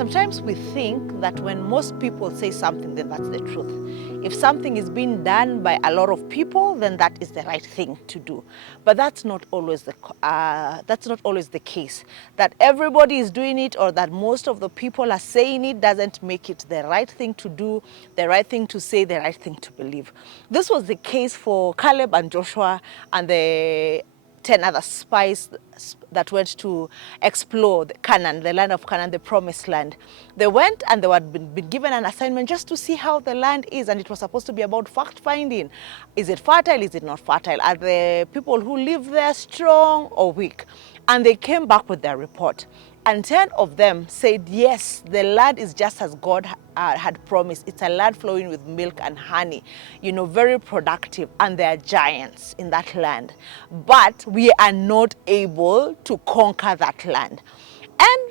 Sometimes we think that when most people say something, then that's the truth. If something is being done by a lot of people, then that is the right thing to do. But that's not always the case. That everybody is doing it, or that most of the people are saying it, doesn't make it the right thing to do, the right thing to say, the right thing to believe. This was the case for Caleb and Joshua and the 10 other spies that went to explore Canaan, the land of Canaan, the promised land. They went and they had been given an assignment just to see how the land is, and it was supposed to be about fact-finding. Is it fertile? Is it not fertile? Are the people who live there strong or weak? And they came back with their report. And 10 of them said, yes, the land is just as God had promised. It's a land flowing with milk and honey, very productive. And there are giants in that land. But we are not able to conquer that land.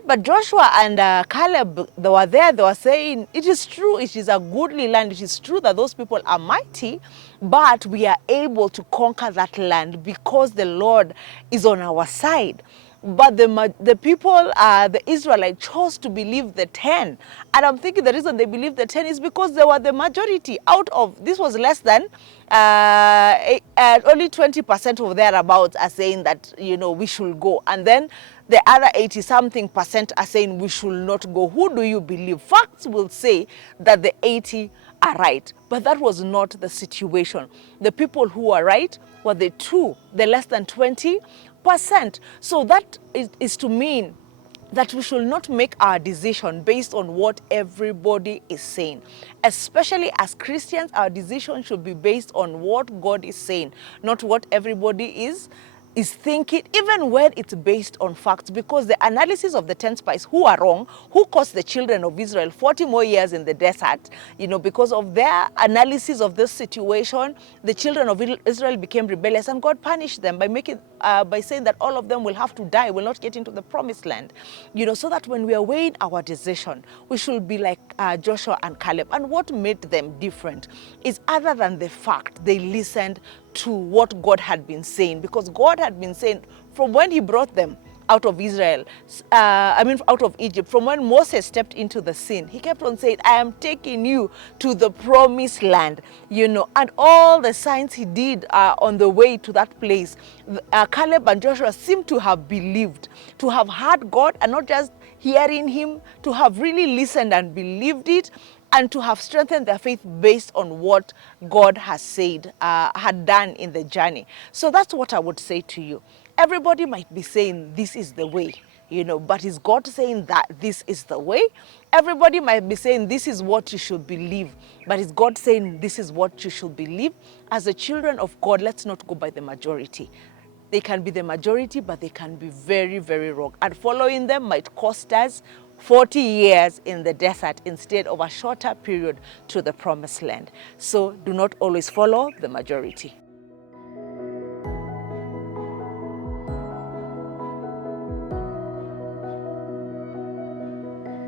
But Joshua and Caleb, they were there, they were saying, it is true, it is a goodly land. It is true that those people are mighty, but we are able to conquer that land because the Lord is on our side. But the people, the Israelites, chose to believe the 10. And I'm thinking the reason they believed the 10 is because they were the majority. Out of, this was less than, only 20% of thereabouts are saying that, we should go. And then the other 80-something% are saying we should not go. Who do you believe? Facts will say that the 80 are right. But that was not the situation. The people who are right were the less than 20%. So that is to mean that we should not make our decision based on what everybody is saying. Especially as Christians, our decision should be based on what God is saying, not what everybody is thinking, even when it's based on facts, because the analysis of the 10 spies who are wrong, who caused the children of Israel 40 more years in the desert, because of their analysis of this situation, the children of Israel became rebellious, and God punished them by saying that all of them will have to die, will not get into the promised land. So that when we are weighing our decision, we should be like Joshua and Caleb. And what made them different is, other than the fact they listened to what God had been saying, because God had been saying from when he brought them out of out of Egypt, from when Moses stepped into the scene, he kept on saying, I am taking you to the promised land, and all the signs he did on the way to that place. Caleb and Joshua seemed to have believed, to have heard God, and not just hearing him, to have really listened and believed it, and to have strengthened their faith based on what God has said, had done in the journey. So that's what I would say to you. Everybody might be saying this is the way, but is God saying that this is the way? Everybody might be saying this is what you should believe, but is God saying this is what you should believe? As the children of God, let's not go by the majority. They can be the majority, but they can be very, very wrong. And following them might cost us 40 years in the desert instead of a shorter period to the promised land. So do not always follow the majority.